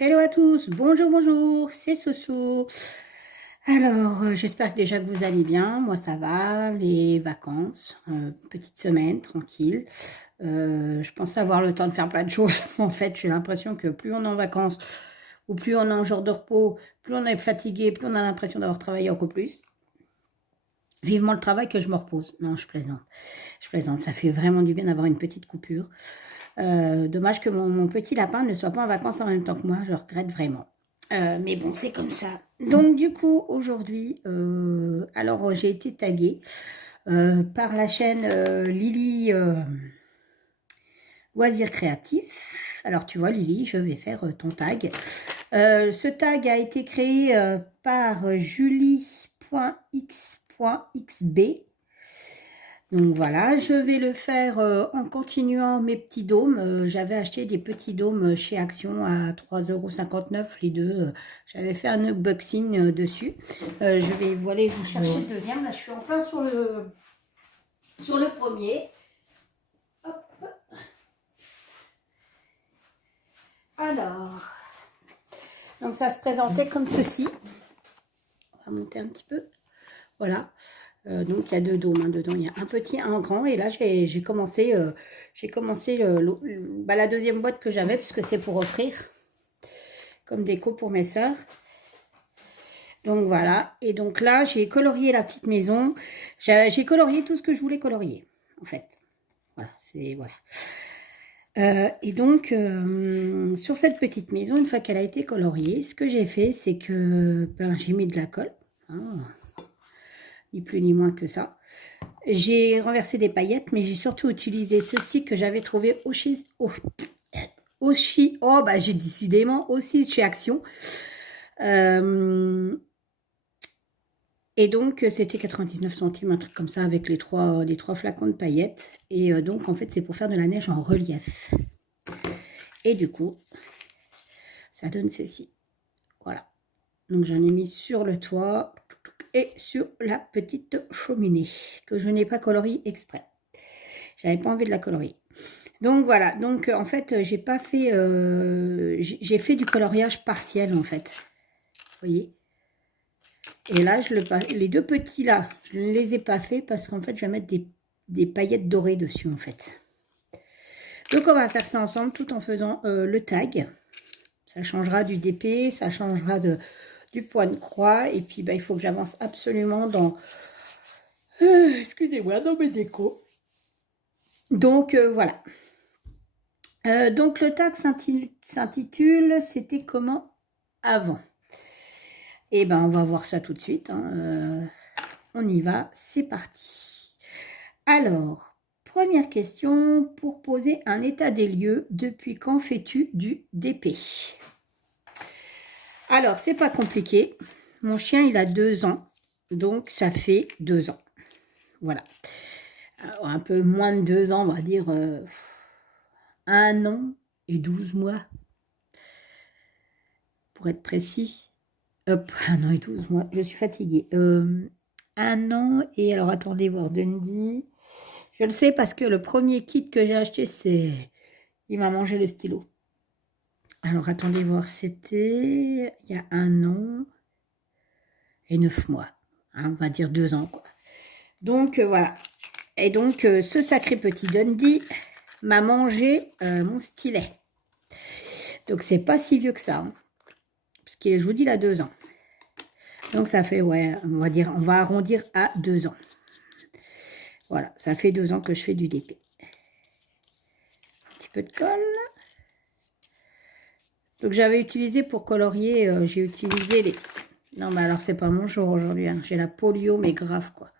Hello à tous, bonjour, bonjour, c'est Soso. Alors, j'espère que déjà que vous allez bien. Moi, ça va, les vacances, petite semaine, tranquille. Je pensais avoir le temps de faire plein de choses. En fait, j'ai l'impression que plus on est en vacances, ou plus on est en jour de repos, plus on est fatigué, plus on a l'impression d'avoir travaillé encore plus. Vivement le travail que je me repose. Non, je plaisante. Je plaisante, ça fait vraiment du bien d'avoir une petite coupure. Dommage que mon petit lapin ne soit pas en vacances en même temps que moi, je regrette vraiment. Mais bon, c'est comme ça. Donc du coup, aujourd'hui, alors j'ai été taguée par la chaîne Lily Loisirs Créatifs. Alors tu vois Lily, je vais faire ton tag. Ce tag a été créé par julie.x.xb. Donc voilà, je vais le faire en continuant mes petits dômes. J'avais acheté des petits dômes chez Action à 3,59 € les deux. J'avais fait un unboxing dessus. Je vais aller vous chercher le deuxième. Là, je suis en plein sur le premier. Hop. Alors, donc ça se présentait comme ceci. On va monter un petit peu. Voilà. Donc il y a deux dômes dedans, il y a un petit, un grand, et là j'ai commencé, la deuxième boîte que j'avais, puisque c'est pour offrir comme déco pour mes sœurs. Donc voilà, et donc là j'ai colorié la petite maison, j'ai colorié tout ce que je voulais colorier, en fait. Voilà, c'est voilà. Et donc sur cette petite maison, une fois qu'elle a été coloriée, ce que j'ai fait, c'est que j'ai mis de la colle, hein, ni plus ni moins que ça. J'ai renversé des paillettes, mais j'ai surtout utilisé ceci que j'avais trouvé j'ai décidément aussi chez Action. Et donc, c'était 99 centimes, un truc comme ça, avec les trois flacons de paillettes. Et donc, en fait, c'est pour faire de la neige en relief. Et du coup, ça donne ceci. Voilà. Donc, j'en ai mis sur le toit et sur la petite cheminée, que je n'ai pas coloriée exprès. J'avais pas envie de la colorier. Donc voilà, donc en fait, j'ai pas fait, j'ai fait du coloriage partiel en fait. Vous voyez. Et là, les deux petits là, je ne les ai pas fait parce qu'en fait, je vais mettre des paillettes dorées dessus en fait. Donc on va faire ça ensemble tout en faisant le tag. Ça changera du DP, ça changera du point de croix. Et puis il faut que j'avance absolument dans, excusez-moi, dans mes décos. Donc voilà. Donc le tag s'intitule C'était comment avant. Et ben on va voir ça tout de suite. Hein. On y va, c'est parti. Alors, première question pour poser un état des lieux. Depuis quand fais-tu du DP? Alors, c'est pas compliqué. Mon chien, il a 2 ans, donc ça fait 2 ans. Voilà. Alors, un peu moins de 2 ans, on va dire 1 an et 12 mois, pour être précis. Hop, 1 an et 12 mois, je suis fatiguée. 1 an et alors attendez voir Dundee. Je le sais parce que le premier kit que j'ai acheté, il m'a mangé le stylo. Alors attendez voir, c'était il y a 1 an et 9 mois. Hein, on va dire 2 ans quoi. Donc voilà. Et donc ce sacré petit Dundee m'a mangé mon stylet. Donc c'est pas si vieux que ça. Hein, parce que je vous dis, il a 2 ans. Donc ça fait, ouais, on va arrondir à 2 ans. Voilà, ça fait 2 ans que je fais du DP. Un petit peu de colle. Donc j'avais utilisé pour colorier, j'ai utilisé les... Non mais alors c'est pas mon jour aujourd'hui, hein. J'ai la polio mais grave quoi.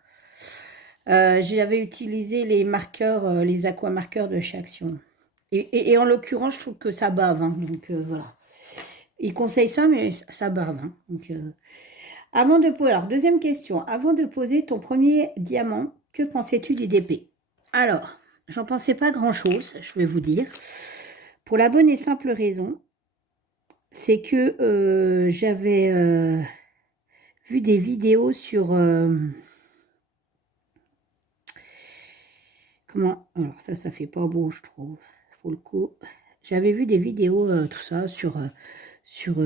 J'avais utilisé les marqueurs, les aquamarqueurs de chez Action. Et en l'occurrence, je trouve que ça bave, hein. Donc voilà. Ils conseillent ça mais ça bave. Hein. Donc, avant de poser, alors deuxième question, avant de poser ton premier diamant, que pensais-tu du DP? Alors, j'en pensais pas grand-chose, je vais vous dire. Pour la bonne et simple raison, c'est que j'avais vu des vidéos sur... comment... Alors ça fait pas beau, je trouve. Pour le coup, j'avais vu des vidéos, tout ça, sur sur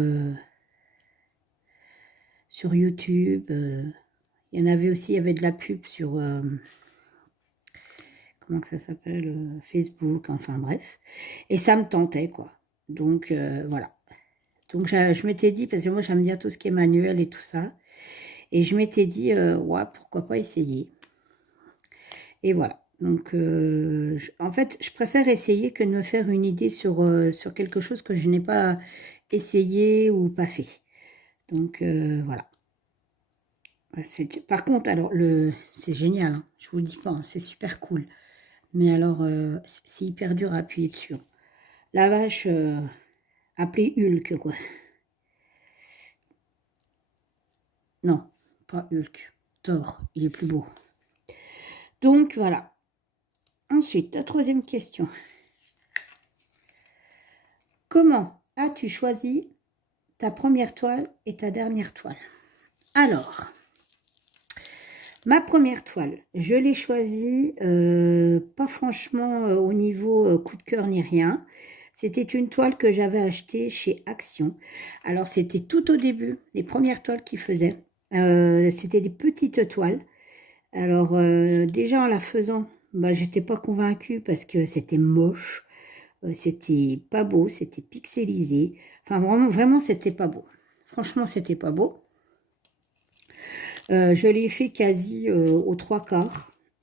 YouTube. Il y en avait aussi, il y avait de la pub sur, comment que ça s'appelle, Facebook, enfin bref. Et ça me tentait, quoi. Donc, voilà. Donc, je m'étais dit, parce que moi, j'aime bien tout ce qui est manuel et tout ça. Et je m'étais dit, ouais, pourquoi pas essayer. Et voilà. Donc, en fait, je préfère essayer que de me faire une idée sur quelque chose que je n'ai pas essayé ou pas fait. Donc, voilà. Par contre, alors, c'est génial, hein, je vous le dis pas, hein, c'est super cool. Mais alors, c'est hyper dur à appuyer dessus. La vache, appelée Hulk, quoi. Non, pas Hulk. Thor, il est plus beau. Donc, voilà. Ensuite, la troisième question. Comment as-tu choisi ta première toile et ta dernière toile? Alors, ma première toile, je l'ai choisie, pas franchement au niveau coup de cœur ni rien. C'était une toile que j'avais achetée chez Action. Alors, c'était tout au début, les premières toiles qu'ils faisaient. C'était des petites toiles. Alors, déjà en la faisant, bah, j'étais pas convaincue parce que c'était moche. C'était pas beau, c'était pixelisé. Enfin, vraiment, vraiment, c'était pas beau. Franchement, c'était pas beau. Je l'ai fait quasi aux 3/4.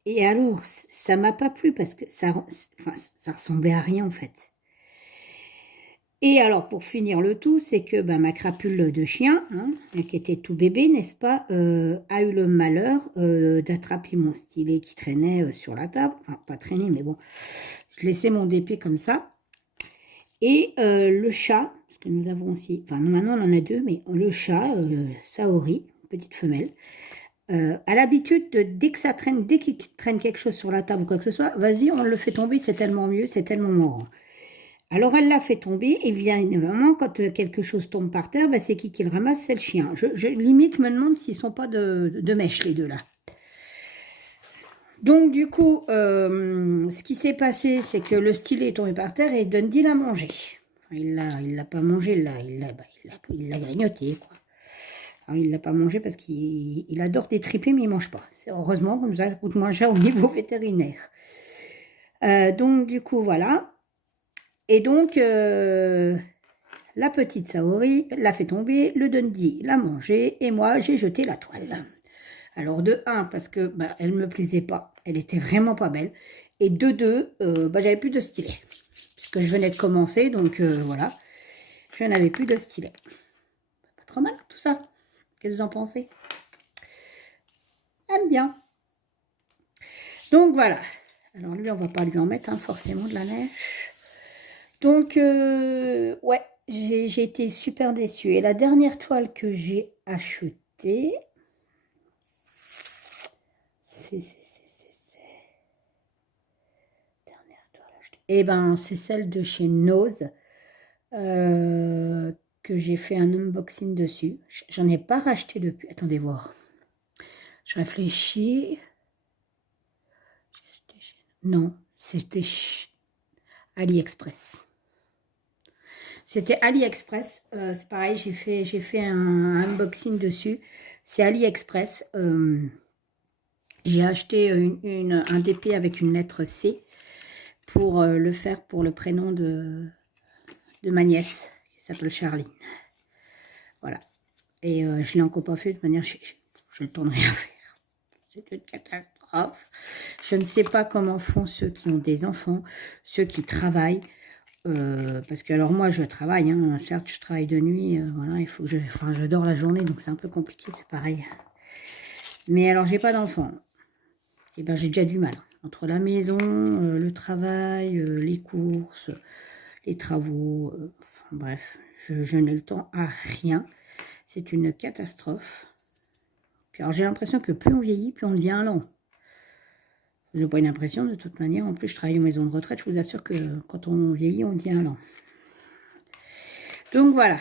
Et alors, ça m'a pas plu parce que ça ressemblait à rien en fait. Et alors, pour finir le tout, c'est que ma crapule de chien, hein, qui était tout bébé, n'est-ce pas, a eu le malheur d'attraper mon stylet qui traînait sur la table. Enfin, pas traîner, mais bon, je laissais mon DP comme ça. Et le chat, parce que nous avons aussi, enfin maintenant on en a deux, mais le chat, Saori, petite femelle, a l'habitude de, dès qu'il traîne quelque chose sur la table ou quoi que ce soit, vas-y, on le fait tomber, c'est tellement mieux, c'est tellement marrant. Alors elle l'a fait tomber, et bien évidemment, quand quelque chose tombe par terre, c'est qui le ramasse? C'est le chien. Je limite me demande s'ils ne sont pas de mèche, les deux là. Donc du coup, ce qui s'est passé, c'est que le stylet est tombé par terre et Dundee l'a mangé. Enfin, il l'a pas mangé, il l'a grignoté, quoi. Alors, il l'a pas mangé parce qu'il adore détriper, mais il mange pas. C'est heureusement comme ça coûte moins cher au niveau vétérinaire. Donc du coup, voilà. Et donc, la petite Saori l'a fait tomber, le Dundee l'a mangé, et moi, j'ai jeté la toile. Alors, de 1, parce que elle me plaisait pas, elle était vraiment pas belle. Et de 2, j'avais plus de stylet. Puisque je venais de commencer, donc voilà. Je n'avais plus de stylet. Pas trop mal, tout ça. Qu'est-ce que vous en pensez? Aime bien. Donc, voilà. Alors, lui, on va pas lui en mettre, hein, forcément, de la neige. Donc, ouais, j'ai été super déçue. Et la dernière toile que j'ai achetée, dernière toile achetée. Eh ben, c'est celle de chez Nose, que j'ai fait un unboxing dessus. J'en ai pas racheté depuis. Attendez voir. Je réfléchis. Non, c'était AliExpress. C'était AliExpress. C'est pareil, j'ai fait un unboxing dessus. C'est AliExpress. J'ai acheté un DP avec une lettre C pour le faire pour le prénom de ma nièce qui s'appelle Charline. Voilà. Et je ne l'ai encore pas fait de manière... Je ne tourne rien à faire. C'est une catastrophe. Je ne sais pas comment font ceux qui ont des enfants, ceux qui travaillent. Parce que alors moi je travaille, hein, certes je travaille de nuit, voilà, il faut que je dors la journée, donc c'est un peu compliqué, c'est pareil. Mais alors j'ai pas d'enfant, et ben j'ai déjà du mal entre la maison, le travail, les courses, les travaux, bref, je n'ai le temps à rien. C'est une catastrophe. Puis alors j'ai l'impression que plus on vieillit, plus on devient lent. Je n'ai pas une impression de toute manière. En plus, je travaille aux maisons de retraite. Je vous assure que quand on vieillit, on devient lent. Donc voilà.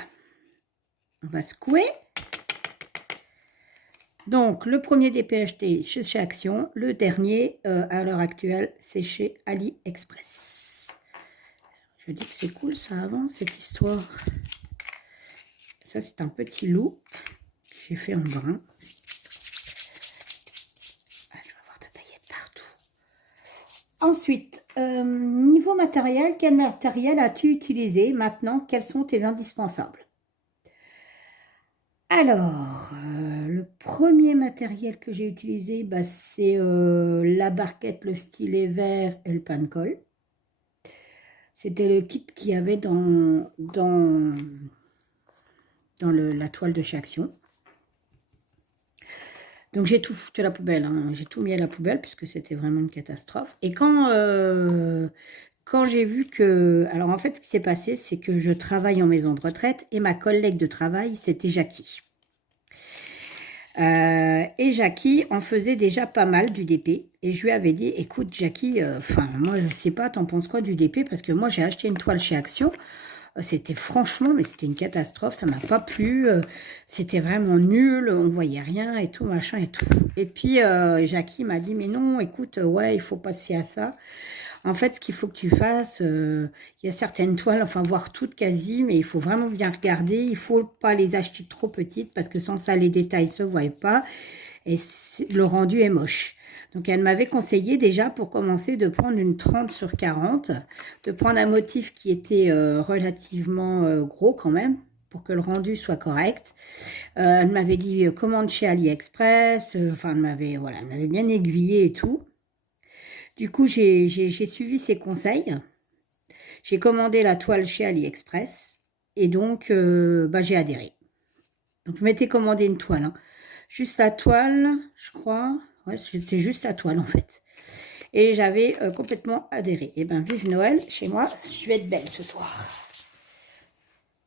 On va secouer. Donc, le premier DPHT chez Action. Le dernier, à l'heure actuelle, c'est chez AliExpress. Je dis que c'est cool, ça avance, cette histoire. ça, c'est un petit loup que j'ai fait en brun. Ah, je vais avoir de paillettes partout. Ensuite, niveau matériel, quel matériel as-tu utilisé maintenant? Quels sont tes indispensables? Alors, le premier matériel que j'ai utilisé, bah, c'est la barquette, le stylet vert et le pan-colle. C'était le kit qu'il y avait dans la toile de chez Action. Donc j'ai tout foutu à la poubelle, hein. J'ai tout mis à la poubelle puisque c'était vraiment une catastrophe. Et quand j'ai vu que... Alors en fait, ce qui s'est passé, c'est que je travaille en maison de retraite et ma collègue de travail, c'était Jackie. Et Jackie en faisait déjà pas mal du DP. Et je lui avais dit, écoute Jackie, moi je sais pas, t'en penses quoi du DP? Parce que moi j'ai acheté une toile chez Action. C'était franchement, mais c'était une catastrophe, ça m'a pas plu, c'était vraiment nul, on voyait rien et tout, machin et tout. Et puis Jackie m'a dit, mais non, écoute, ouais, il faut pas se fier à ça. En fait, ce qu'il faut que tu fasses, il y a certaines toiles, enfin, voire toutes quasi, mais il faut vraiment bien regarder. Il faut pas les acheter trop petites parce que sans ça, les détails se voient pas et le rendu est moche. Donc, elle m'avait conseillé déjà pour commencer de prendre une 30 sur 40, de prendre un motif qui était relativement gros quand même, pour que le rendu soit correct. Elle m'avait dit commande chez AliExpress, elle m'avait bien aiguillé et tout. Du coup, j'ai suivi ses conseils. J'ai commandé la toile chez AliExpress et donc j'ai adhéré. Donc, je m'étais commandé une toile, hein. Juste la toile, je crois. Ouais, c'était juste la toile en fait. Et j'avais complètement adhéré. Et ben, vive Noël, chez moi, je vais être belle ce soir.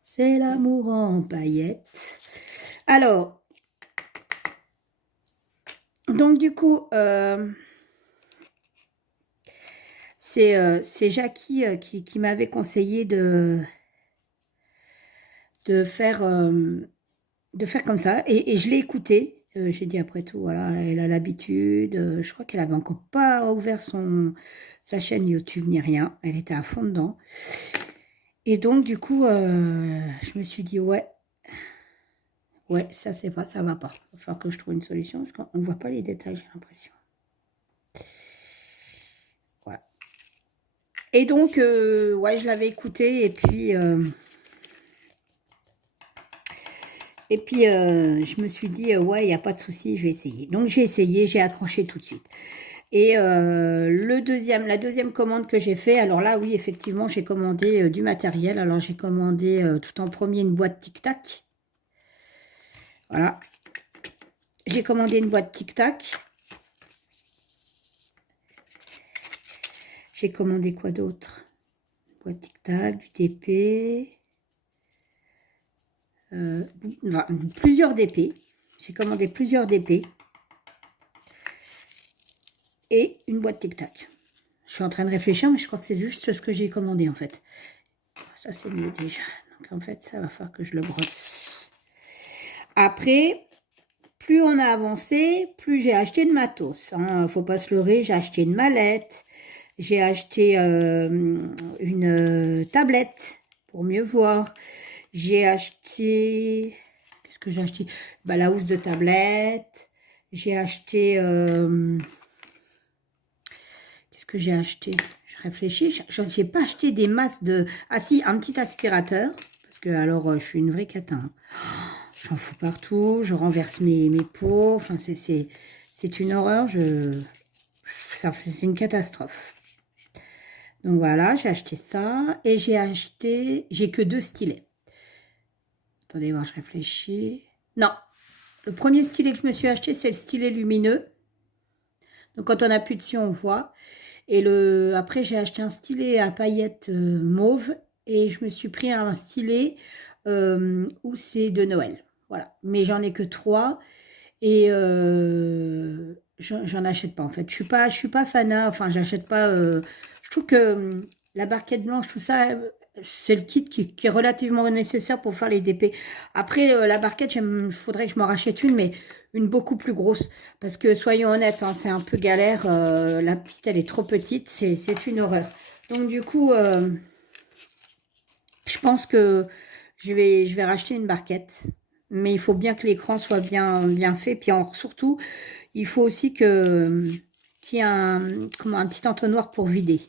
C'est l'amour en paillettes. Alors, donc du coup, c'est Jackie qui m'avait conseillé de faire comme ça. Et je l'ai écouté. J'ai dit après tout, voilà, elle a l'habitude. Je crois qu'elle avait encore pas ouvert sa chaîne YouTube ni rien. Elle était à fond dedans. Et donc, du coup, je me suis dit, ouais, ça va pas. Il va falloir que je trouve une solution parce qu'on ne voit pas les détails, j'ai l'impression. Voilà. Et donc, ouais, je l'avais écouté et puis... je me suis dit, ouais, il n'y a pas de souci, je vais essayer. Donc, j'ai essayé, j'ai accroché tout de suite. Et la deuxième commande que j'ai fait, alors là, oui, effectivement, j'ai commandé du matériel. Alors, j'ai commandé tout en premier une boîte Tic Tac. Voilà. J'ai commandé une boîte Tic Tac. J'ai commandé quoi d'autre? Boîte Tic Tac, du DP. Plusieurs DP. J'ai commandé plusieurs DP. Et une boîte Tic Tac. Je suis en train de réfléchir, mais je crois que c'est juste ce que j'ai commandé en fait. Ça, c'est mieux déjà. Donc en fait, ça va falloir que je le brosse. Après, plus on a avancé, plus j'ai acheté de matos. Hein. Faut pas se leurrer, j'ai acheté une mallette. J'ai acheté une tablette pour mieux voir. J'ai acheté... Qu'est-ce que j'ai acheté? La housse de tablette. J'ai acheté... Qu'est-ce que j'ai acheté? Je réfléchis. Je n'ai pas acheté des masses de... Ah si, un petit aspirateur. Parce que alors, je suis une vraie catin. J'en fous partout. Je renverse mes pots. Enfin, c'est une horreur. C'est une catastrophe. Donc voilà, j'ai acheté ça. Et j'ai que 2 stylets. Attendez, voir, je réfléchis. Non. Le premier stylet que je me suis acheté, c'est le stylet lumineux. Donc quand on appuie dessus, on voit. Et après, j'ai acheté un stylet à paillettes mauve. Et je me suis pris un stylet où c'est de Noël. Voilà. Mais j'en ai que 3. Et j'en achète pas en fait. Je suis pas fanat. Enfin, j'achète pas... je trouve que la barquette blanche, tout ça, c'est le kit qui est relativement nécessaire pour faire les DP. Après, la barquette, il faudrait que je m'en rachète une, mais une beaucoup plus grosse. Parce que, soyons honnêtes, hein, c'est un peu galère. La petite, elle est trop petite. C'est une horreur. Donc, du coup, je pense que je vais racheter une barquette. Mais il faut bien que l'écran soit bien fait. Puis surtout, il faut aussi qu'il y ait un petit entonnoir pour vider.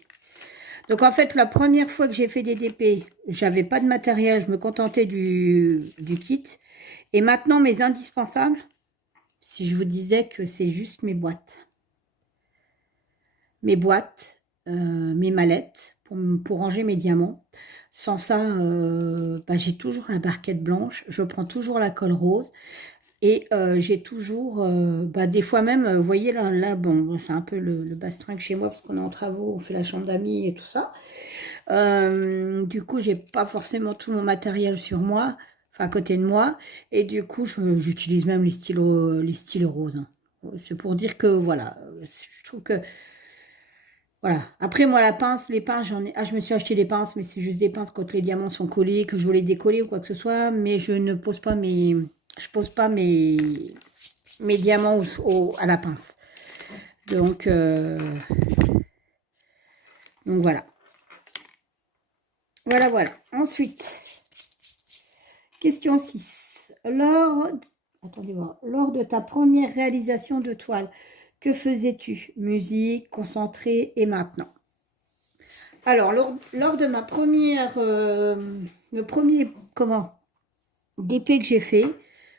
Donc en fait, la première fois que j'ai fait des DP, j'avais pas de matériel, je me contentais du kit. Et maintenant, mes indispensables, si je vous disais que c'est juste mes boîtes. Mes mallettes pour ranger mes diamants. Sans ça, j'ai toujours la barquette blanche, je prends toujours la colle rose et j'ai toujours, des fois même, vous voyez là bon, c'est un peu le bastringue chez moi parce qu'on est en travaux, on fait la chambre d'amis et tout ça. Du coup, j'ai pas forcément tout mon matériel sur moi, enfin à côté de moi, et du coup, j'utilise même les stylos roses, hein. C'est pour dire que voilà, je trouve que voilà. Après, moi, les pinces, j'en ai. Ah, je me suis acheté des pinces, mais c'est juste des pinces quand les diamants sont collés, que je veux les décoller ou quoi que ce soit. Mais je pose pas mes diamants à la pince. Donc, voilà. Voilà. Ensuite, question 6. Attendez voir. Lors de ta première réalisation de toile, que faisais-tu? Musique, concentré et maintenant? Alors, lors de le premier, DP que j'ai fait,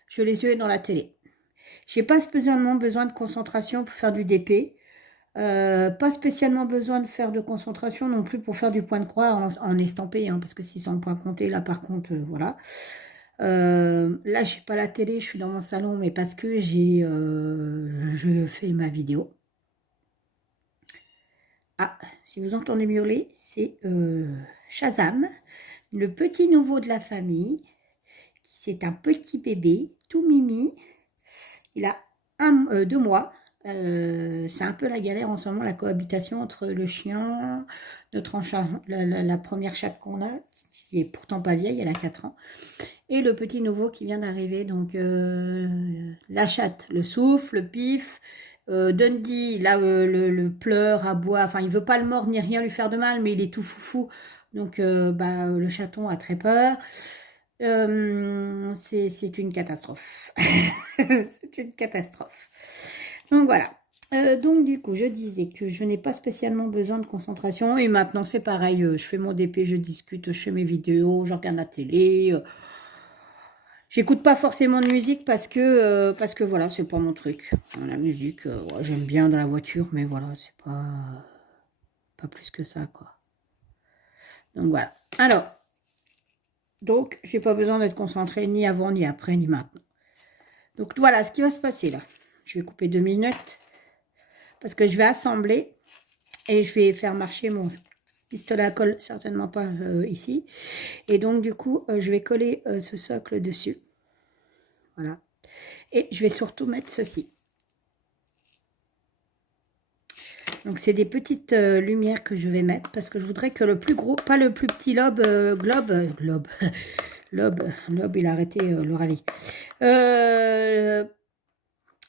je l'ai joué dans la télé. J'ai pas spécialement besoin de concentration pour faire du DP. Pas spécialement besoin de faire de concentration non plus pour faire du point de croix en estampé, hein, parce que si c'est en point compté, là par contre, voilà. Là, j'ai pas la télé, je suis dans mon salon, mais parce que je fais ma vidéo. Ah, si vous entendez miauler, c'est Shazam, le petit nouveau de la famille. C'est un petit bébé, tout mimi. Il a 2 mois. C'est un peu la galère en ce moment, la cohabitation entre le chien, la première chatte qu'on a, qui est pourtant pas vieille, elle a 4 ans, et le petit nouveau qui vient d'arriver. Donc la chatte, le souffle, le pif. Dundee, là, le pleure, aboie, enfin, il veut pas le mordre ni rien lui faire de mal, mais il est tout foufou. Donc, le chaton a très peur. C'est une catastrophe. C'est une catastrophe. Donc, voilà. Donc, du coup, je disais que je n'ai pas spécialement besoin de concentration. Et maintenant, c'est pareil. Je fais mon DP, je discute, je fais mes vidéos, je regarde la télé. J'écoute pas forcément de musique parce que voilà, c'est pas mon truc. La musique, ouais, j'aime bien dans la voiture, mais voilà, c'est pas plus que ça, quoi. Donc voilà. Alors, j'ai pas besoin d'être concentrée ni avant, ni après, ni maintenant. Donc voilà ce qui va se passer là. Je vais couper 2 minutes parce que je vais assembler et je vais faire marcher mon pistolet à colle, certainement pas ici. Et donc du coup, je vais coller ce socle dessus. Voilà. Et je vais surtout mettre ceci. Donc, c'est des petites lumières que je vais mettre parce que je voudrais que le plus gros, pas le plus petit lobe, il a arrêté le rallye.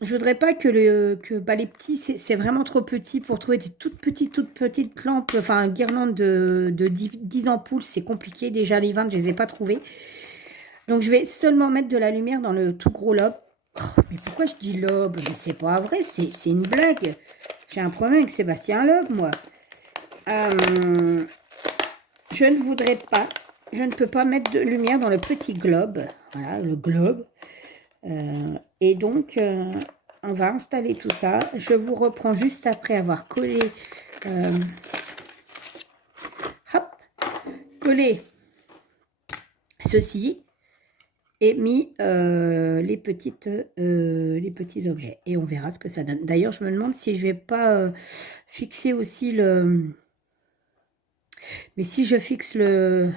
Je voudrais pas que les petits, c'est vraiment trop petit pour trouver des toutes petites lampes, enfin, guirlandes de 10 ampoules, c'est compliqué. Déjà, les 20, je les ai pas trouvées. Donc, je vais seulement mettre de la lumière dans le tout gros lobe. Oh, mais pourquoi je dis lobe? Mais c'est pas vrai, c'est une blague. J'ai un problème avec Sébastien Loeb, moi. Je ne voudrais pas, je ne peux pas mettre de lumière dans le petit globe. Voilà, le globe. Et donc, on va installer tout ça. Je vous reprends juste après avoir collé, collé ceci et mis les petits objets. Et on verra ce que ça donne. D'ailleurs, je me demande si je vais pas fixer aussi Mais si je fixe le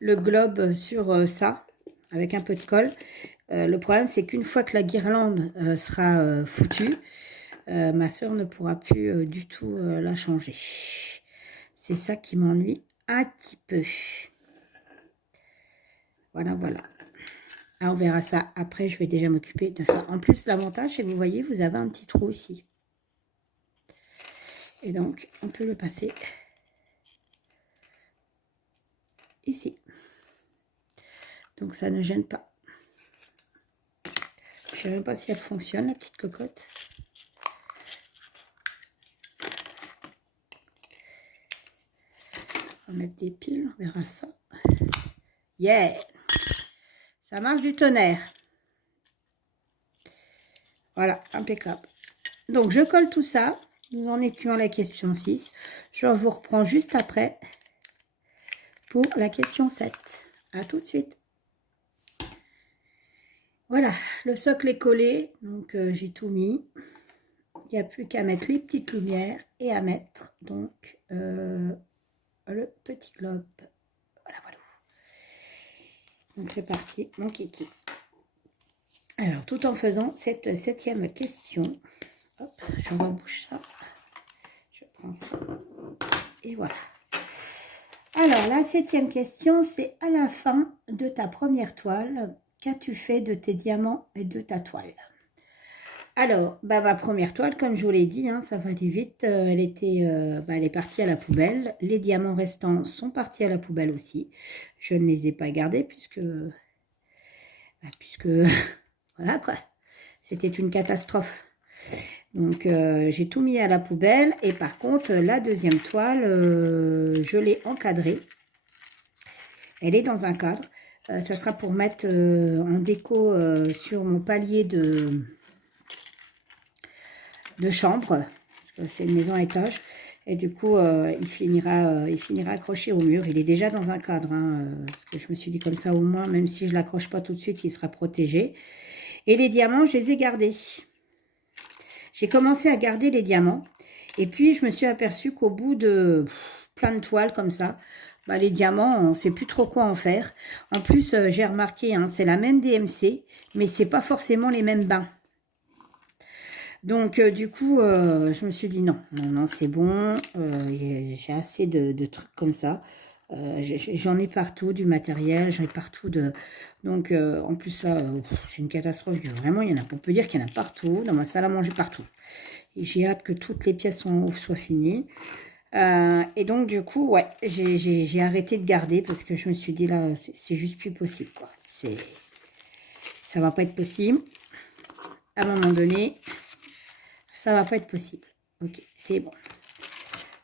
globe sur ça, avec un peu de colle, le problème c'est qu'une fois que la guirlande sera foutue, ma soeur ne pourra plus du tout la changer. C'est ça qui m'ennuie un petit peu. Voilà. Ah, on verra ça après, je vais déjà m'occuper de ça. En plus, l'avantage, c'est que vous voyez, vous avez un petit trou ici. Et donc, on peut le passer ici. Donc ça ne gêne pas. Je ne sais même pas si elle fonctionne, la petite cocotte. On va mettre des piles, on verra ça. Yeah! Ça marche du tonnerre. Voilà, impeccable. Donc, je colle tout ça. Nous en étions à la question 6. Je vous reprends juste après pour la question 7. À tout de suite. Voilà, le socle est collé. Donc, j'ai tout mis. Il n'y a plus qu'à mettre les petites lumières et à mettre donc le petit globe. Voilà, voilà. Donc, c'est parti, mon kiki. Alors, tout en faisant cette 7e question, hop, je rebouche ça, je prends ça, et voilà. Alors, la 7e question, c'est à la fin de ta première toile, qu'as-tu fait de tes diamants et de ta toile? Alors, bah, ma première toile, comme je vous l'ai dit, hein, ça va aller vite, elle est partie à la poubelle. Les diamants restants sont partis à la poubelle aussi. Je ne les ai pas gardés puisque voilà quoi, c'était une catastrophe. Donc, j'ai tout mis à la poubelle. Et par contre, la deuxième toile, je l'ai encadrée. Elle est dans un cadre. Ça sera pour mettre en déco sur mon palier de chambre. Parce que c'est une maison à étage. Et du coup, il finira accroché au mur. Il est déjà dans un cadre. Hein, parce que je me suis dit comme ça, au moins, même si je ne l'accroche pas tout de suite, il sera protégé. Et les diamants, je les ai gardés. J'ai commencé à garder les diamants. Et puis, je me suis aperçue qu'au bout de plein de toiles comme ça, bah, les diamants, on ne sait plus trop quoi en faire. En plus, j'ai remarqué, hein, c'est la même DMC, mais ce n'est pas forcément les mêmes bains. Donc, du coup, je me suis dit non, c'est bon. J'ai assez de trucs comme ça. J'en ai partout, du matériel, j'en ai partout de... Donc, en plus, là, c'est une catastrophe. Vraiment, il y en a, on peut dire qu'il y en a partout. Dans ma salle à manger, partout. Et j'ai hâte que toutes les pièces soient finies. Et donc, du coup, ouais, j'ai arrêté de garder parce que je me suis dit, là, c'est juste plus possible, quoi. Ça va pas être possible. À un moment donné, ça va pas être possible. Ok, c'est bon.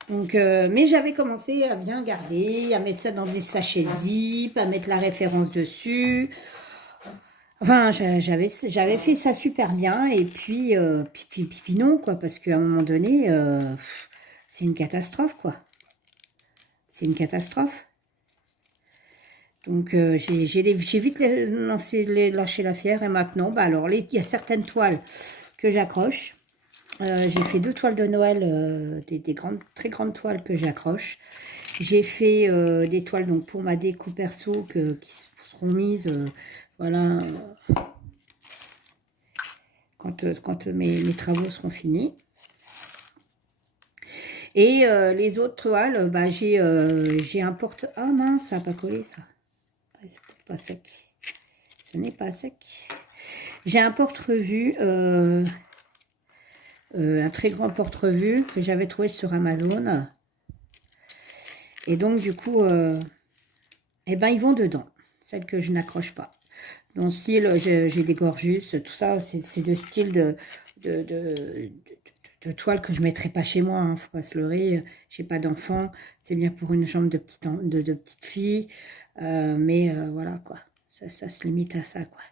Donc, mais j'avais commencé à bien garder, à mettre ça dans des sachets zip, à mettre la référence dessus. Enfin, j'avais fait ça super bien. Et puis, puis non, quoi, parce qu'à un moment donné, c'est une catastrophe, quoi. C'est une catastrophe. Donc, j'ai vite lâché l'affaire. Et maintenant, bah, alors, il y a certaines toiles que j'accroche. J'ai fait 2 toiles de Noël, des très grandes toiles que j'accroche. J'ai fait des toiles donc pour ma déco perso qui seront mises, voilà, quand mes travaux seront finis. Et les autres toiles, bah, j'ai un porte... Ah mince, ça n'a pas collé ça. C'est peut-être pas sec. Ce n'est pas sec. J'ai un porte-revue... un très grand porte-revue que j'avais trouvé sur Amazon. Et donc, du coup, eh ben, ils vont dedans. Celles que je n'accroche pas. Dans style, j'ai des Gorgus, tout ça, c'est de style de toile que je ne mettrai pas chez moi. Hein, faut pas se leurrer. J'ai pas d'enfant. C'est bien pour une chambre de petite fille. Mais voilà, quoi. Ça se limite à ça, quoi.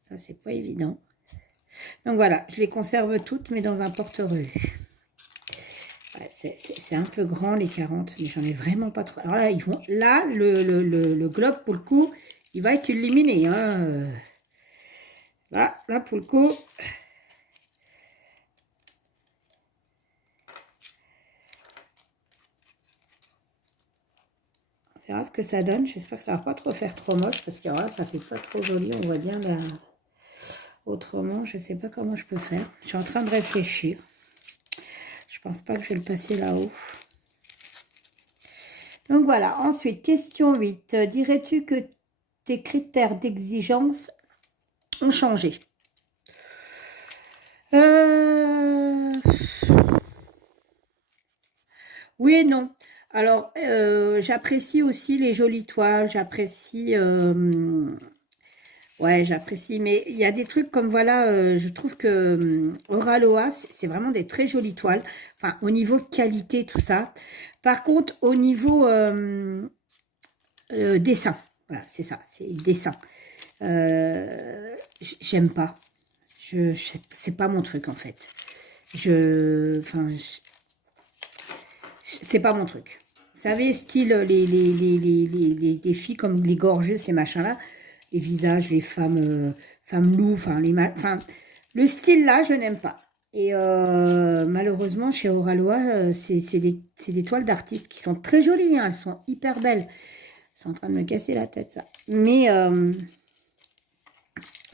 Ça, c'est pas évident. Donc voilà, je les conserve toutes, mais dans un porte-revue. Ouais, c'est un peu grand, les 40, mais j'en ai vraiment pas trop. Alors là, le globe, pour le coup, il va être éliminé. Hein. Là, pour le coup... On verra ce que ça donne. J'espère que ça va pas trop faire trop moche, parce que là, ça fait pas trop joli. On voit bien là. Autrement, je sais pas comment je peux faire. Je suis en train de réfléchir. Je pense pas que je vais le passer là-haut. Donc voilà. Ensuite, question 8. Dirais-tu que tes critères d'exigence ont changé? Oui et non. Alors, j'apprécie aussi les jolies toiles, j'apprécie, ouais, j'apprécie, mais il y a des trucs comme, voilà, je trouve que Oraloa, c'est vraiment des très jolies toiles, enfin, au niveau qualité, tout ça. Par contre, au niveau dessin, voilà, c'est ça, c'est dessin. J'aime pas, c'est pas mon truc, en fait. Enfin, c'est pas mon truc. Vous savez, style les filles comme les gorgeuses, ces machins-là, les visages, les femmes, femmes loups, enfin, enfin, le style-là, je n'aime pas. Et malheureusement, chez Oralois, c'est des toiles d'artistes qui sont très jolies, hein, elles sont hyper belles. C'est en train de me casser la tête, ça. Mais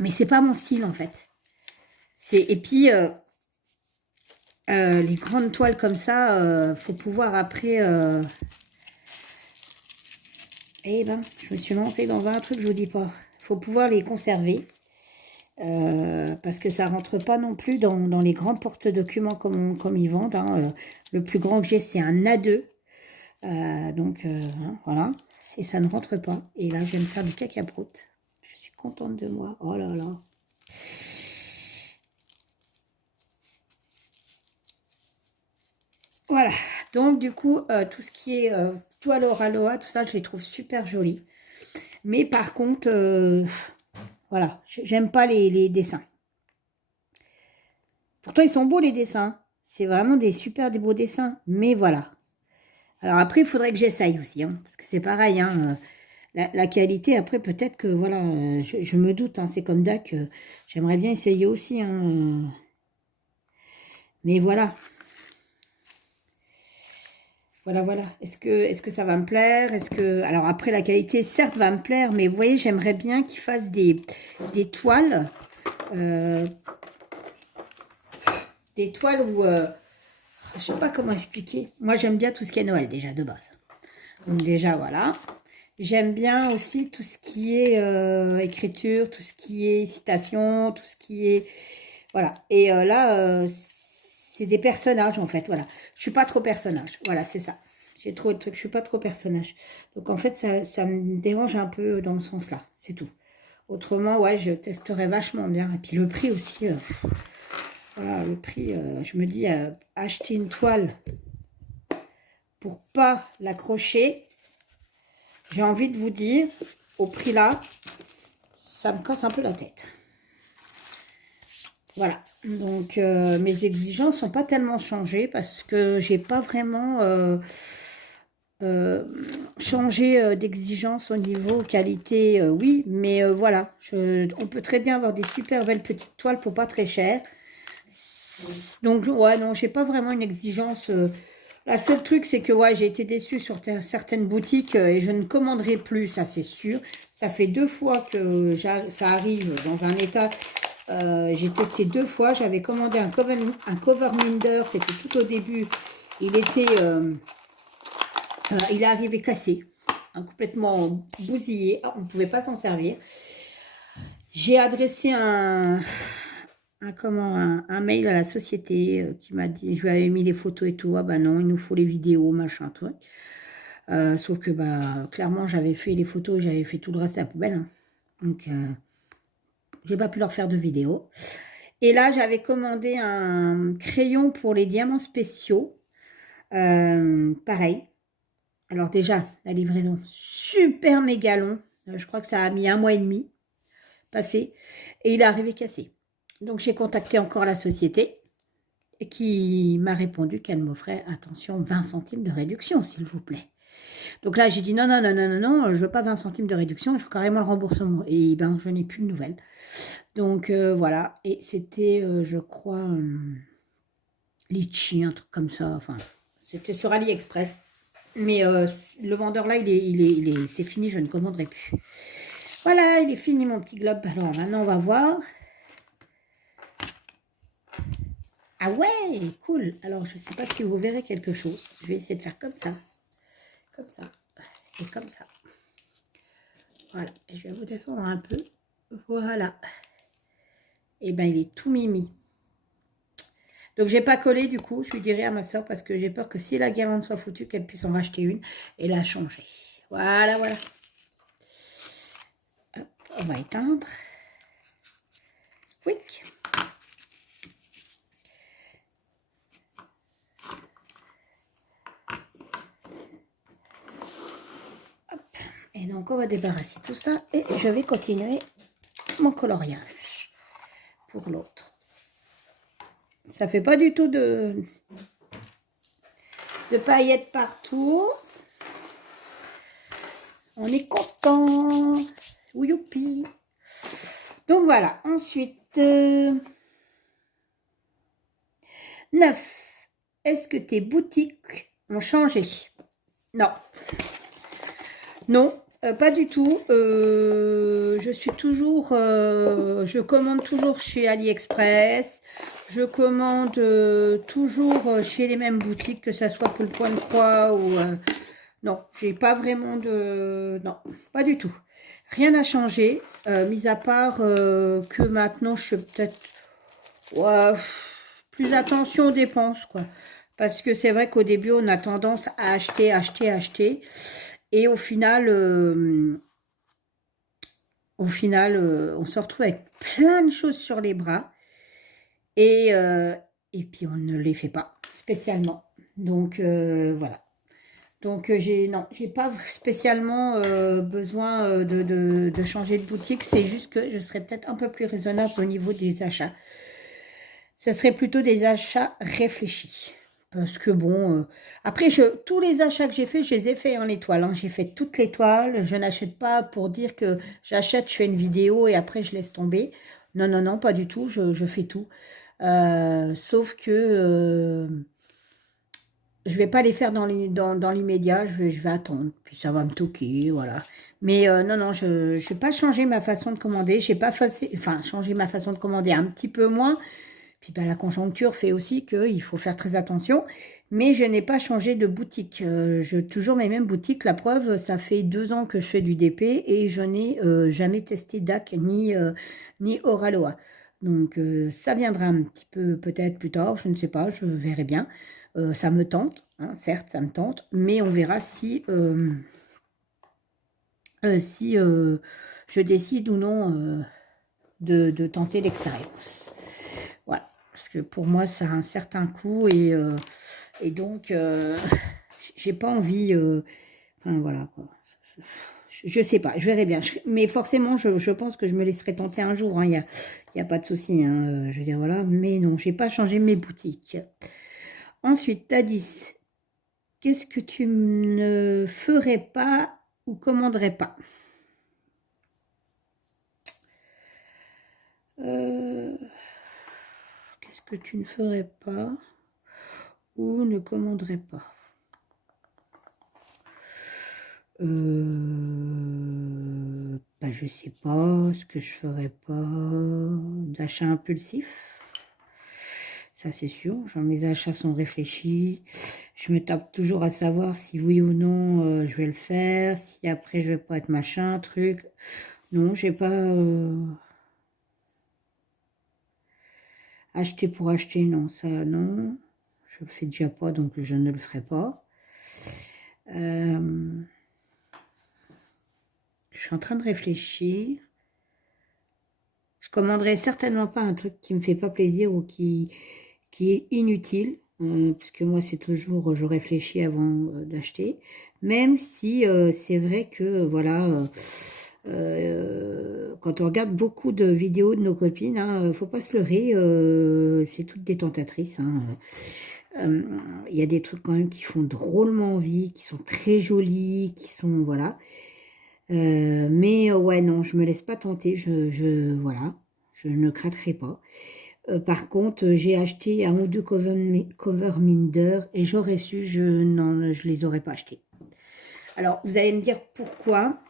c'est pas mon style, en fait. Et puis, les grandes toiles comme ça, faut pouvoir après... Eh ben, je me suis lancée dans un truc, je vous dis pas. Il faut pouvoir les conserver. Parce que ça rentre pas non plus dans les grands porte-documents comme ils vendent, hein. Le plus grand que j'ai, c'est un A2. Hein, voilà. Et ça ne rentre pas. Et là, je vais me faire du cacaproute. Je suis contente de moi. Oh là là. Voilà. Donc, du coup, tout ce qui est toile Oraloa, tout ça, je les trouve super jolis. Mais par contre, voilà, j'aime pas les dessins. Pourtant, ils sont beaux, les dessins. C'est vraiment des beaux dessins. Mais voilà. Alors après, il faudrait que j'essaye aussi, hein, parce que c'est pareil, hein, la qualité, après, peut-être que, voilà, je me doute, hein, c'est comme Dak, j'aimerais bien essayer aussi, hein, mais voilà. Voilà, voilà. Est-ce que ça va me plaire? Alors après, la qualité, certes, va me plaire, mais vous voyez, j'aimerais bien qu'ils fassent des toiles, euh, où, je sais pas comment expliquer. Moi, j'aime bien tout ce qui est Noël, déjà, de base. Donc déjà, voilà. J'aime bien aussi tout ce qui est écriture, tout ce qui est citation, tout ce qui est... Voilà. Et là, c'est des personnages, en fait. Voilà. Je suis pas trop personnage. Voilà, c'est ça. J'ai trop de trucs. Je suis pas trop personnage. Donc, en fait, ça me dérange un peu dans le sens là. C'est tout. Autrement, ouais, je testerai vachement bien. Et puis, le prix aussi. Voilà, le prix, je me dis, acheter une toile pour pas l'accrocher, j'ai envie de vous dire, au prix là, ça me casse un peu la tête. Voilà. Donc, mes exigences sont pas tellement changées parce que j'ai pas vraiment changé d'exigence au niveau qualité, oui, mais voilà. On peut très bien avoir des super belles petites toiles pour pas très cher. Donc, ouais, non, j'ai pas vraiment une exigence. La seule truc, c'est que ouais, j'ai été déçue sur certaines boutiques et je ne commanderai plus, ça c'est sûr. Ça fait 2 fois que ça arrive dans un état. J'ai testé 2 fois. J'avais commandé un cover minder, c'était tout au début. Il est arrivé cassé, hein, complètement bousillé. Ah, on ne pouvait pas s'en servir. J'ai adressé un mail à la société qui m'a dit, je lui avais mis les photos et tout, ah bah non, il nous faut les vidéos, machin, truc. Sauf que bah clairement j'avais fait les photos, j'avais fait tout le reste à la poubelle, hein. Donc j'ai pas pu leur faire de vidéos. Et là j'avais commandé un crayon pour les diamants spéciaux. Pareil. Alors déjà, la livraison, super méga long. Je crois que ça a mis 1 mois et demi passé. Et il est arrivé cassé. Donc j'ai contacté encore la société qui m'a répondu qu'elle m'offrait, attention, 20 centimes de réduction, s'il vous plaît. Donc là, j'ai dit non, non, non, non, non, non, je veux pas 20 centimes de réduction, je veux carrément le remboursement. Et ben, je n'ai plus de nouvelles. Donc voilà, et c'était, je crois, Litchi, un truc comme ça. Enfin, c'était sur AliExpress. Mais le vendeur là, c'est fini, je ne commanderai plus. Voilà, il est fini mon petit globe. Alors maintenant, on va voir. Ah ouais, cool. Alors, je ne sais pas si vous verrez quelque chose. Je vais essayer de faire comme ça et comme ça. Voilà, je vais vous descendre un peu. Voilà. Et ben, il est tout mimi. Donc, j'ai pas collé du coup. Je lui dirai à ma soeur parce que j'ai peur que si la guirlande soit foutue, qu'elle puisse en racheter une et la changer. Voilà, voilà. Hop, on va éteindre. Quick. Hop. Et donc, on va débarrasser tout ça et je vais continuer mon coloriage pour l'autre. Ça fait pas du tout de paillettes partout. On est content. Youpi. Donc voilà. Ensuite, 9. Est-ce que tes boutiques ont changé? Non. Non, pas du tout. Je suis toujours, je commande toujours chez AliExpress. Je commande toujours chez les mêmes boutiques, que ça soit pour le Point de Croix ou... non, j'ai pas vraiment de... Non, pas du tout. Rien n'a changé, mis à part que maintenant, je suis peut-être... Ouais, plus attention aux dépenses, quoi. Parce que c'est vrai qu'au début, on a tendance à acheter, acheter, acheter. Et au final, on se retrouve avec plein de choses sur les bras. Et puis, on ne les fait pas spécialement. Donc, voilà. Donc, j'ai pas spécialement besoin de changer de boutique. C'est juste que je serais peut-être un peu plus raisonnable au niveau des achats. Ça serait plutôt des achats réfléchis. Parce que bon, après, tous les achats que j'ai faits, je les ai faits en étoile. Hein. J'ai fait toutes les toiles. Je n'achète pas pour dire que j'achète, je fais une vidéo et après je laisse tomber. Non, non, non, pas du tout. Je fais tout. Sauf que je vais pas les faire dans l'immédiat. Je vais attendre. Puis ça va me toquer, voilà. Mais non, non, je n'ai pas changé ma façon de commander. Je n'ai pas changé ma façon de commander un petit peu moins. Puis bah, la conjoncture fait aussi qu'il faut faire très attention. Mais je n'ai pas changé de boutique. J'ai toujours mes mêmes boutiques. La preuve, ça fait 2 ans que je fais du DP et je n'ai jamais testé DAC ni Oraloa. Donc ça viendra un petit peu peut-être plus tard. Je ne sais pas, je verrai bien. Ça me tente, hein, certes, ça me tente. Mais on verra si je décide ou non de tenter l'expérience. Voilà, parce que pour moi, ça a un certain coût et donc, j'ai pas envie... enfin, voilà, quoi. Je sais pas, je verrai bien. Mais forcément, je pense que je me laisserai tenter un jour. Il y a pas de souci. Hein, je veux dire, voilà. Mais non, j'ai pas changé mes boutiques. Ensuite, t'as dit, qu'est-ce que tu ne ferais pas ou commanderais pas? Qu'est-ce que tu ne ferais pas ou ne commanderais pas? Bah, je sais pas ce que je ferais pas d'achat impulsif. Ça, c'est sûr. Genre, mes achats sont réfléchis. Je me tape toujours à savoir si oui ou non je vais le faire. Si après, je vais pas être machin, truc. Non, j'ai pas acheté pour acheter. Non, ça, non. Je le fais déjà pas, donc je ne le ferai pas. Je suis en train de réfléchir. Je commanderai certainement pas un truc qui me fait pas plaisir ou qui est inutile, parce que moi c'est toujours, je réfléchis avant d'acheter, même si c'est vrai que voilà, quand on regarde beaucoup de vidéos de nos copines, hein, faut pas se leurrer, c'est toutes des tentatrices. Hein. Il y a des trucs quand même qui font drôlement envie, qui sont très jolis, qui sont voilà. Mais ouais, non, je me laisse pas tenter, voilà, je ne craquerai pas. Par contre, j'ai acheté un ou deux cover Minder et j'aurais su, je les aurais pas achetés. Alors, vous allez me dire pourquoi?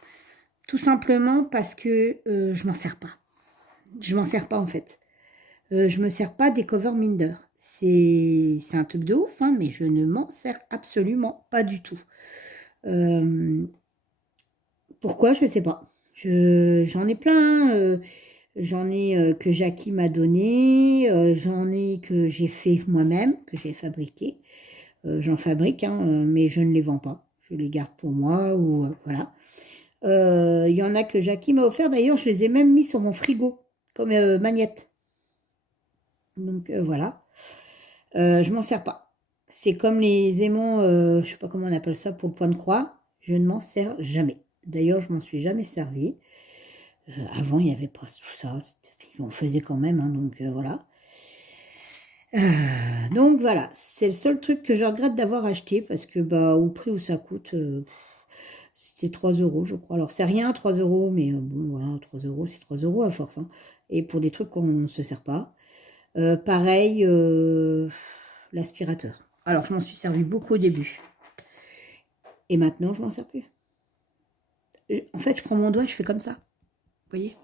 Tout simplement parce que je m'en sers pas. Je m'en sers pas en fait. Je me sers pas des cover Minder. C'est un truc de ouf, hein, mais je ne m'en sers absolument pas du tout. Pourquoi? Je sais pas. J'en ai plein. J'en ai que Jackie m'a donné. J'en ai que j'ai fait moi-même, que j'ai fabriqué. J'en fabrique, hein, mais je ne les vends pas. Je les garde pour moi ou voilà. Il y en a que Jackie m'a offert. D'ailleurs, je les ai même mis sur mon frigo comme magnette. Donc voilà. Je m'en sers pas. C'est comme les aimants, je sais pas comment on appelle ça pour le point de croix. Je ne m'en sers jamais. D'ailleurs, je m'en suis jamais servi. Avant, il n'y avait pas tout ça. On faisait quand même, hein, donc voilà. Donc voilà, c'est le seul truc que je regrette d'avoir acheté parce que bah au prix où ça coûte, c'était 3 euros, je crois. Alors c'est rien, 3 euros, mais bon, voilà, 3 euros, c'est 3 euros à force, hein. Et pour des trucs qu'on ne se sert pas. Pareil, l'aspirateur. Alors je m'en suis servi beaucoup au début. Et maintenant, je m'en sers plus. En fait, je prends mon doigt et je fais comme ça. Vous voyez?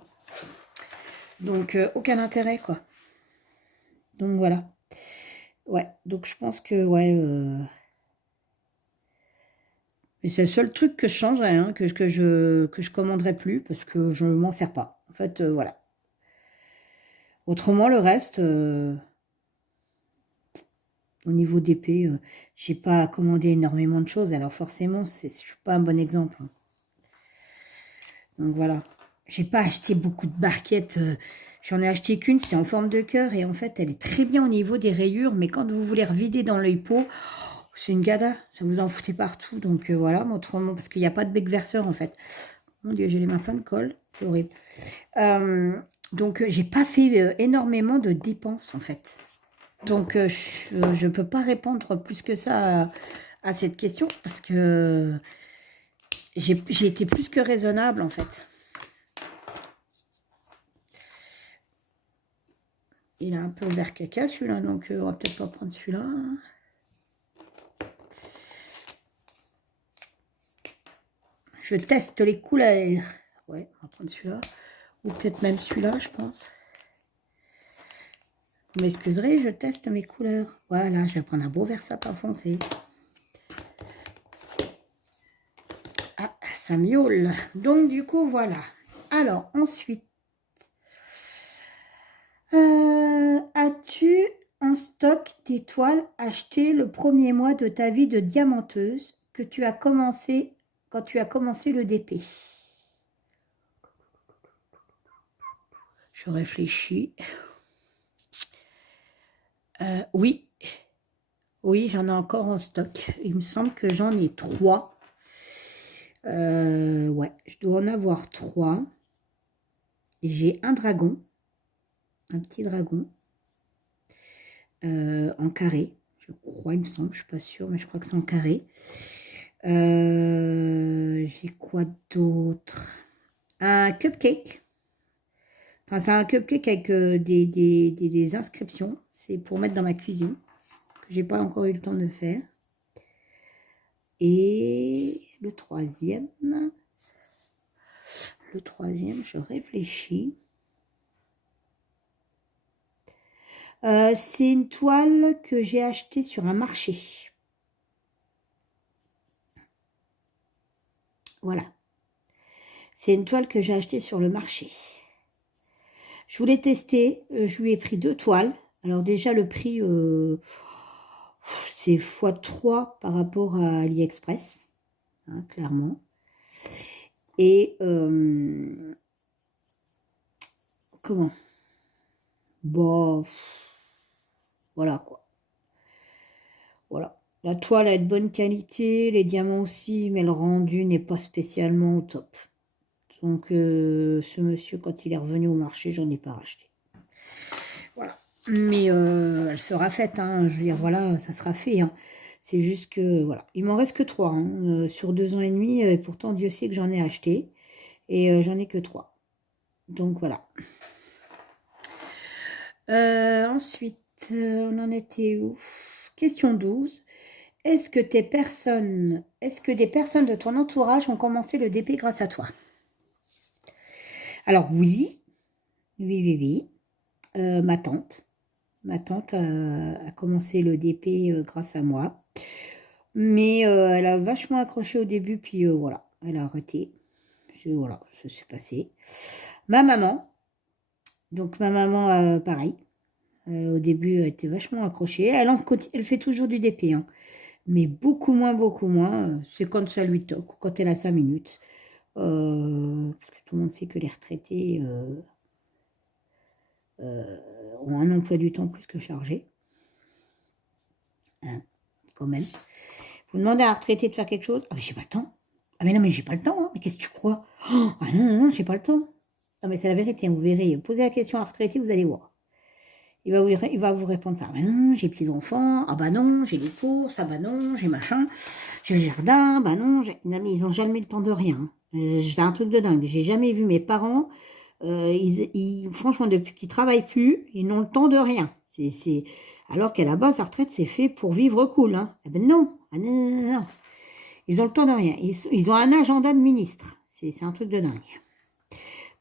Donc, aucun intérêt, quoi. Donc, voilà. Ouais, donc je pense que, ouais... Et c'est le seul truc que je changerais, hein, que je commanderais plus, parce que je m'en sers pas. En fait, voilà. Autrement, le reste, au niveau d'épée, j'ai pas commandé énormément de choses, alors forcément, je suis pas un bon exemple, hein. Donc, voilà. J'ai pas acheté beaucoup de barquettes. J'en ai acheté qu'une, c'est en forme de cœur. Et en fait, elle est très bien au niveau des rayures. Mais quand vous voulez revider dans l'œil pot, c'est une gada. Ça vous en foutez partout. Donc voilà, autrement, parce qu'il n'y a pas de bec verseur en fait. Mon Dieu, j'ai les mains pleines de colle. C'est horrible. Donc, j'ai pas fait énormément de dépenses en fait. Donc, je ne peux pas répondre plus que ça à cette question. Parce que j'ai été plus que raisonnable en fait. Il a un peu vert caca celui-là, donc on va peut-être pas prendre celui-là. Je teste les couleurs. Ouais, on va prendre celui-là. Ou peut-être même celui-là, je pense. Vous m'excuserez, je teste mes couleurs. Voilà, je vais prendre un beau vert sapin foncé. Ah, ça miaule. Donc, du coup, voilà. Alors, ensuite, as-tu en stock des toiles achetées le premier mois de ta vie de diamanteuse que tu as commencé quand tu as commencé le DP? Je réfléchis. Oui. Oui, j'en ai encore en stock. Il me semble que j'en ai 3. Ouais, je dois en avoir 3. J'ai un dragon. Un petit dragon. En carré. Je crois, il me semble. Je ne suis pas sûre, mais je crois que c'est en carré. J'ai quoi d'autre? Un cupcake. Enfin, c'est un cupcake avec des inscriptions. C'est pour mettre dans ma cuisine. Que j'ai pas encore eu le temps de faire. Et le troisième, je réfléchis. C'est une toile que j'ai achetée sur un marché. Voilà. C'est une toile que j'ai achetée sur le marché. Je voulais tester. Je lui ai pris 2 toiles. Alors déjà, le prix, c'est x3 par rapport à AliExpress. Hein, clairement. Et comment? Bon, voilà quoi. Voilà. La toile a de bonne qualité, les diamants aussi, mais le rendu n'est pas spécialement au top. Donc, ce monsieur, quand il est revenu au marché, j'en ai pas racheté. Voilà. Mais elle sera faite, hein. Je veux dire, voilà, ça sera fait, hein. C'est juste que, voilà. Il m'en reste que 3, hein, sur 2 ans et demi. Et pourtant, Dieu sait que j'en ai acheté. Et j'en ai que 3. Donc, voilà. Ensuite, on en était où? Question 12. Est-ce que des personnes de ton entourage ont commencé le DP grâce à toi? Alors oui. Ma tante a commencé le DP grâce à moi. Mais elle a vachement accroché au début, puis voilà, elle a arrêté. Voilà, ça s'est passé. Ma maman, Donc ma maman, pareil. Au début, elle était vachement accrochée. Elle fait toujours du DP, hein. Mais beaucoup moins, beaucoup moins. C'est quand ça lui toque, ou quand elle a 5 minutes. Parce que tout le monde sait que les retraités ont un emploi du temps plus que chargé. Hein, quand même. Vous demandez à un retraité de faire quelque chose. Ah mais j'ai pas le temps. Ah mais non mais j'ai pas le temps, hein. Mais qu'est-ce que tu crois? Oh, ah non, non, non, j'ai pas le temps. Non mais c'est la vérité, hein, vous verrez. Posez la question à un retraité, vous allez voir. Il va vous répondre ça. Ah bah non, j'ai petits-enfants. Ah bah non, j'ai les courses. Ah bah non, j'ai machin. J'ai le jardin. Bah non, non mais ils ont jamais le temps de rien. C'est un truc de dingue. J'ai jamais vu mes parents. Franchement, depuis qu'ils travaillent plus, ils n'ont le temps de rien. Alors qu'à la base, la retraite, c'est fait pour vivre cool. Hein. Eh ben non. Ah non, non, non, non. Ils ont le temps de rien. Ils ont un agenda de ministre. C'est un truc de dingue.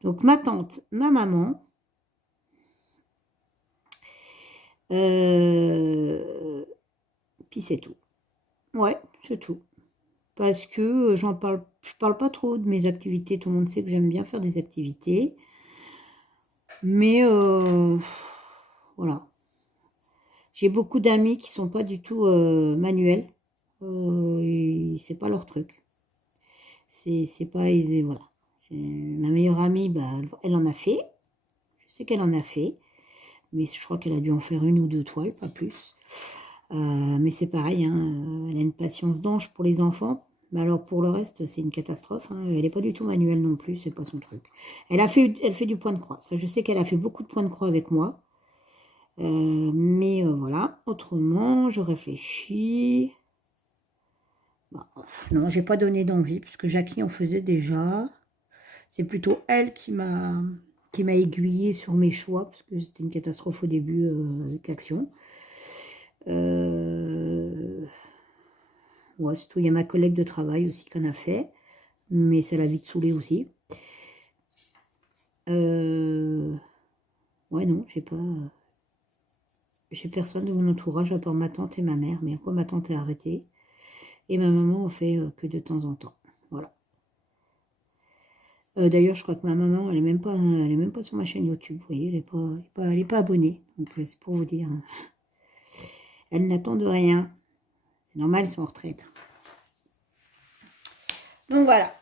Donc ma tante, ma maman, puis c'est tout. Ouais, c'est tout. Parce que je parle pas trop de mes activités. Tout le monde sait que j'aime bien faire des activités. Mais voilà. J'ai beaucoup d'amis qui sont pas du tout manuels. C'est pas leur truc. C'est pas voilà. Ma meilleure amie, bah, elle en a fait. Je sais qu'elle en a fait. Mais je crois qu'elle a dû en faire une ou deux toiles, pas plus. Mais c'est pareil, hein, elle a une patience d'ange pour les enfants. Mais alors pour le reste, c'est une catastrophe. Hein. Elle n'est pas du tout manuelle non plus, c'est pas son truc. Elle fait du point de croix. Ça, je sais qu'elle a fait beaucoup de points de croix avec moi. Mais voilà. Autrement, je réfléchis. Bah, non, j'ai pas donné d'envie puisque Jackie en faisait déjà. C'est plutôt elle qui m'a aiguillée sur mes choix parce que c'était une catastrophe au début avec Action. Ouais, c'est tout. Il y a ma collègue de travail aussi qui en a fait, mais ça l'a vite saoulée aussi. Ouais, non, j'ai personne de mon entourage à part ma tante et ma mère, mais quoi, ma tante est arrêtée et ma maman en fait que de temps en temps. Voilà. D'ailleurs, je crois que ma maman, elle est même pas sur ma chaîne YouTube. Vous voyez, elle est pas abonnée. Donc c'est pour vous dire. Hein. Elle n'attend de rien. C'est normal, ils sont en retraite. Donc voilà.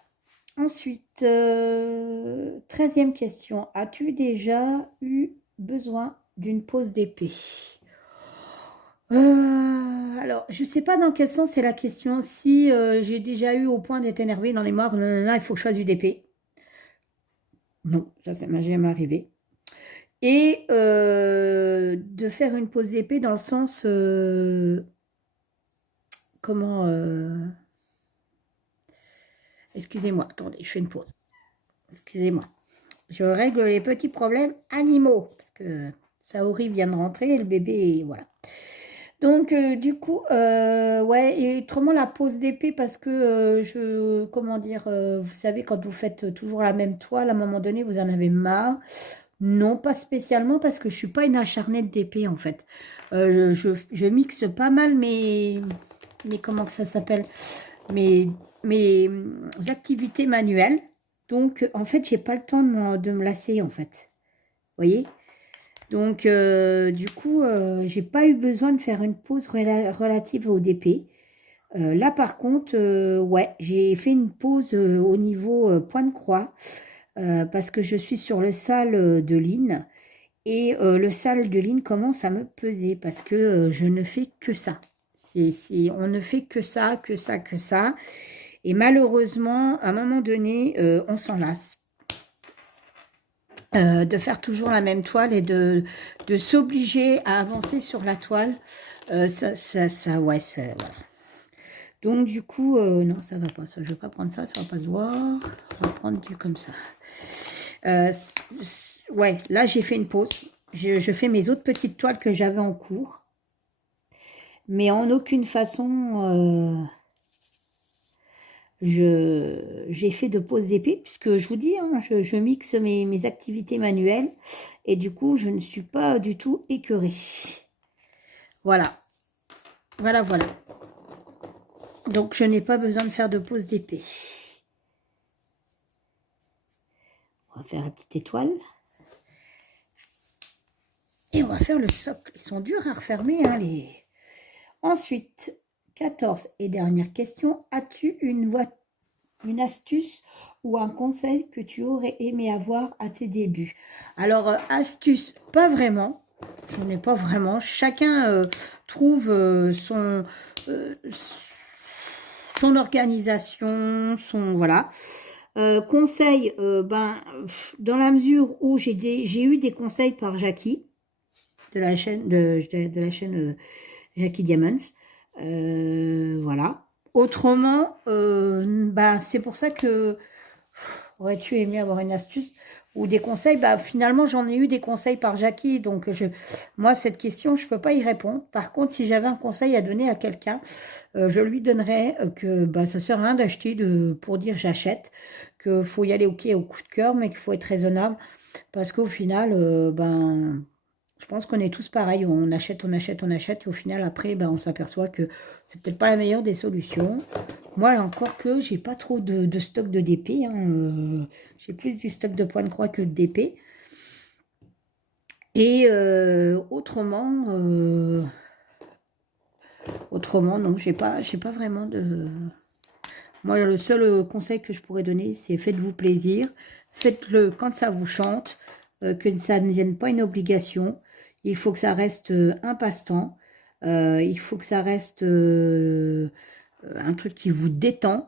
Ensuite, 13e question. As-tu déjà eu besoin d'une pause d'épée? Alors, je ne sais pas dans quel sens c'est la question. Si j'ai déjà eu au point d'être énervée, dans les morts, non, il faut que je fasse du DP. Non, ça m'est jamais arrivé. Et de faire une pause d'épée dans le sens... comment... Excusez-moi, attendez, je fais une pause. Excusez-moi. Je règle les petits problèmes animaux. Parce que Saori vient de rentrer et le bébé, voilà. Donc, du coup, ouais, et autrement, la pose d'épée, parce que comment dire, vous savez, quand vous faites toujours la même toile, à un moment donné, vous en avez marre. Non, pas spécialement, parce que je suis pas une acharnée d'épée, en fait. Je mixe pas mal mes comment que ça s'appelle, mes activités manuelles. Donc, en fait, j'ai pas le temps de me lasser, en fait. Vous voyez? Donc, du coup, j'ai pas eu besoin de faire une pause relative au DP. Là, par contre, ouais, j'ai fait une pause au niveau point de croix parce que je suis sur le sale de ligne et le sale de ligne commence à me peser parce que je ne fais que ça. On ne fait que ça, que ça, que ça. Et malheureusement, à un moment donné, on s'en lasse. De faire toujours la même toile et de s'obliger à avancer sur la toile. Ouais, voilà. Donc, du coup, non, ça va pas. Ça, je vais pas prendre ça, ça va pas se voir. On va prendre du comme ça. Ouais, là, j'ai fait une pause. Je fais mes autres petites toiles que j'avais en cours. Mais en aucune façon... j'ai fait de pause d'épée, puisque je vous dis, hein, je mixe mes activités manuelles, et du coup, je ne suis pas du tout écœurée. Voilà. Voilà, voilà. Donc, je n'ai pas besoin de faire de pause d'épée. On va faire la petite étoile. Et on va faire le socle. Ils sont durs à refermer, hein, les... Ensuite, 14 et dernière question. As-tu une astuce ou un conseil que tu aurais aimé avoir à tes débuts? Alors, astuce, pas vraiment. Je n'ai pas vraiment. Chacun trouve euh, son organisation, son... Voilà. Conseil, dans la mesure où j'ai eu des conseils par Jackie, de la chaîne, de la chaîne Jackie Diamonds. Voilà. Autrement, c'est pour ça que aurais-tu aimé avoir une astuce ou des conseils? Finalement, j'en ai eu des conseils par Jackie, donc moi, cette question, je ne peux pas y répondre. Par contre, si j'avais un conseil à donner à quelqu'un, je lui donnerais que ça ne sert à rien d'acheter pour dire j'achète, qu'il faut y aller au coup de cœur, mais qu'il faut être raisonnable, parce qu'au final, je pense qu'on est tous pareils, on achète, on achète, on achète, et au final, après, on s'aperçoit que c'est peut-être pas la meilleure des solutions. Moi, encore que j'ai pas trop de stock de DP, hein, j'ai plus du stock de point de croix que de DP. Et autrement, non, j'ai pas vraiment de... Moi, le seul conseil que je pourrais donner, c'est faites-vous plaisir, faites-le quand ça vous chante, que ça ne vienne pas une obligation. Il faut que ça reste un passe-temps. Il faut que ça reste un truc qui vous détend.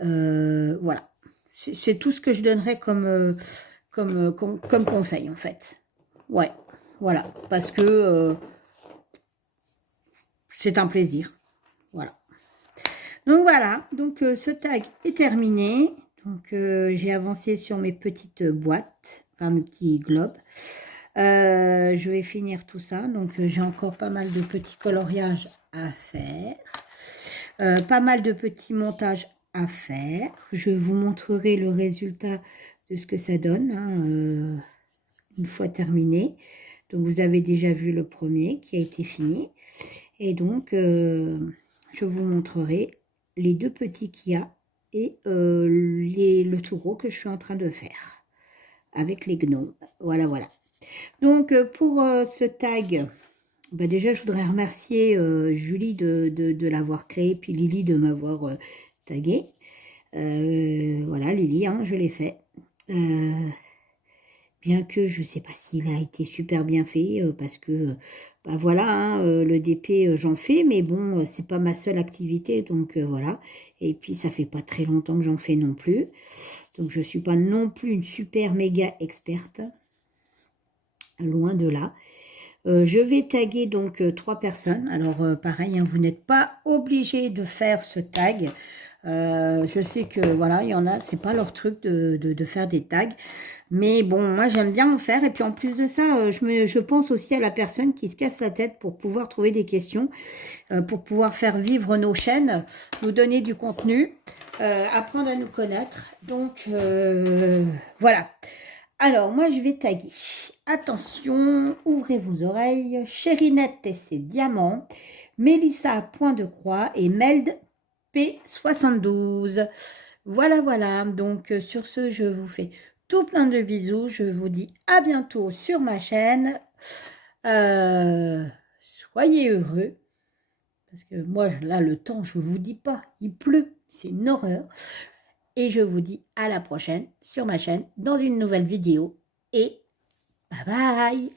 Voilà. C'est tout ce que je donnerais comme conseil, en fait. Ouais, voilà. Parce que c'est un plaisir. Voilà. Donc voilà, donc ce tag est terminé. Donc j'ai avancé sur mes petites boîtes, enfin mes petits globes. Je vais finir tout ça. Donc j'ai encore pas mal de petits coloriages à faire. Pas mal de petits montages à faire. Je vous montrerai le résultat de ce que ça donne, hein, une fois terminé. Donc vous avez déjà vu le premier qui a été fini. Et donc je vous montrerai les deux petits qu'il y a et le taureau que je suis en train de faire avec les gnomes. Voilà, voilà. Donc, pour ce tag, déjà, je voudrais remercier Julie de l'avoir créé, puis Lily de m'avoir tagué. Voilà, Lily, hein, je l'ai fait. Bien que je ne sais pas s'il a été super bien fait, parce que, voilà, hein, le DP, j'en fais, mais bon, c'est pas ma seule activité, donc voilà. Et puis, ça fait pas très longtemps que j'en fais non plus. Donc, je suis pas non plus une super méga experte, loin de là. Je vais taguer donc 3 personnes. Alors, pareil, hein, vous n'êtes pas obligé de faire ce tag. Je sais que, voilà, il y en a, c'est pas leur truc de faire des tags. Mais bon, moi, j'aime bien en faire. Et puis, en plus de ça, je pense aussi à la personne qui se casse la tête pour pouvoir trouver des questions, pour pouvoir faire vivre nos chaînes, nous donner du contenu, apprendre à nous connaître. Donc, voilà. Alors, moi, je vais taguer. Attention, ouvrez vos oreilles. Chérinette et ses diamants. Mélissa, point de croix. Et Meld, P72. Voilà, voilà. Donc, sur ce, je vous fais tout plein de bisous. Je vous dis à bientôt sur ma chaîne. Soyez heureux. Parce que moi, là, le temps, je ne vous dis pas. Il pleut. C'est une horreur. Et je vous dis à la prochaine sur ma chaîne dans une nouvelle vidéo. Et bye bye!